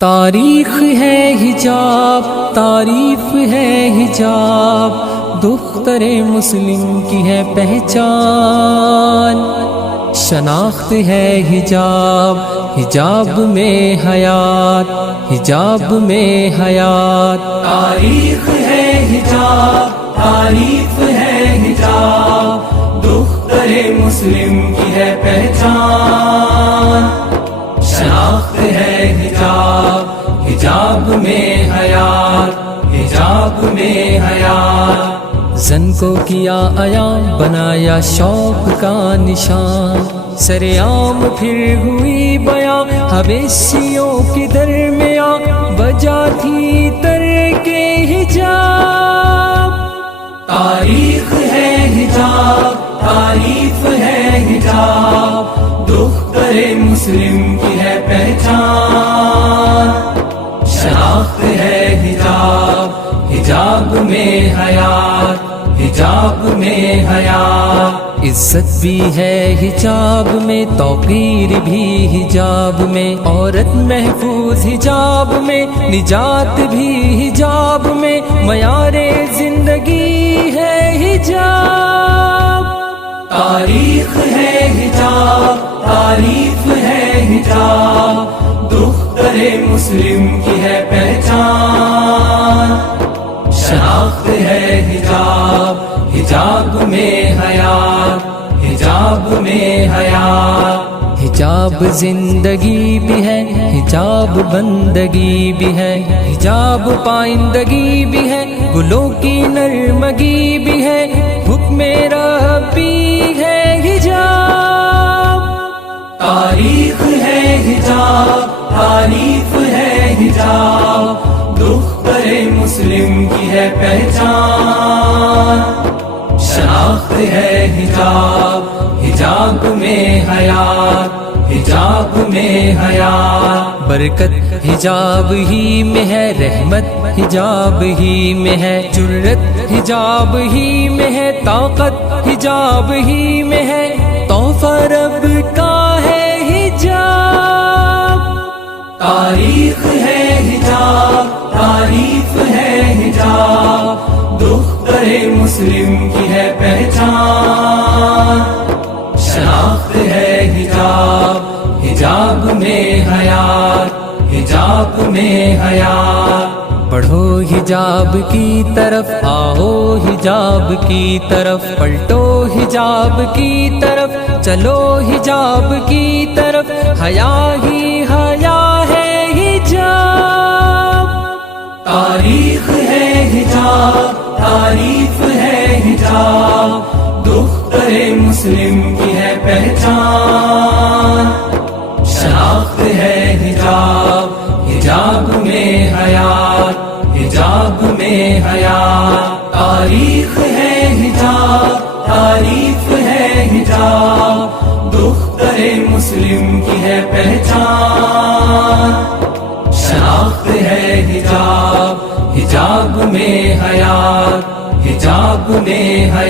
تاریخ ہے حجاب، تعریف ہے حجاب، دختر مسلم کی ہے پہچان، شناخت ہے حجاب، حجاب میں حیات، حجاب میں حیات۔ تاریخ ہے حجاب، تعریف ہے حجاب، دختر مسلم کی ہے پہچان، شناخت ہے حجاب، حجاب میں حیات، حجاب میں حیات۔ زن کو کیا عیاں، بنایا شوق کا نشان، سرعام پھر ہوئی بیاں، حویشیوں کے درمیان وجہ تھی ترک حجاب۔ تاریخ ہے حجاب، تعریف ہے حجاب، دختر مسلم کی ہے پہچان، شناخت ہے حجاب، حجاب میں حیات، حجاب میں حیات۔ عزت بھی ہے حجاب میں، توقیر بھی حجاب میں، عورت محفوظ حجاب میں، نجات بھی حجاب میں، معیار زندگی ہے حجاب۔ تاریخ ہے حجاب، تعریف ہے حجاب، دختر مسلم کی ہے پہچان، شناخت ہے حجاب، حجاب میں حیات، حجاب میں حیات۔ حجاب زندگی بھی ہے، حجاب بندگی بھی ہے، حجاب پائندگی بھی ہے، گلوں کی نرمگی بھی ہے، حکم ربی ہے حجاب۔ تاریخ ہے حجاب، تعریف ہے حجاب، دختر مسلم کی ہے پہچان، شناخت ہے حجاب، حجاب میں حیات، حجاب میں حیات۔ برکت حجاب ہی میں ہے، رحمت حجاب ہی میں ہے، جرت حجاب ہی میں ہے، طاقت حجاب ہی میں ہے، تحفہ رب کا ہے حجاب۔ تاریخ ہے حجاب، تعریف ہے حجاب، دختر مسلم کی ہے پہچان، شناخت ہے حجاب، حجاب میں حیات، حجاب میں حیات۔ بڑھو حجاب کی طرف، آؤ حجاب کی طرف، پلٹو حجاب کی طرف، چلو حجاب کی طرف، حیا ہی حیا ہے حجاب۔ تاریخ ہے حجاب، تعریف ہے حجاب، دختر مسلم کی ہے پہچان، شناخت ہے حجاب، حجاب میں حیات، حجاب میں حیات۔ تاریخ ہے حجاب، تعریف ہے حجاب، دختر مسلم کی ہے پہچان، شناخت ہے حجاب، حجاب میں حیات، حجاب میں حیات۔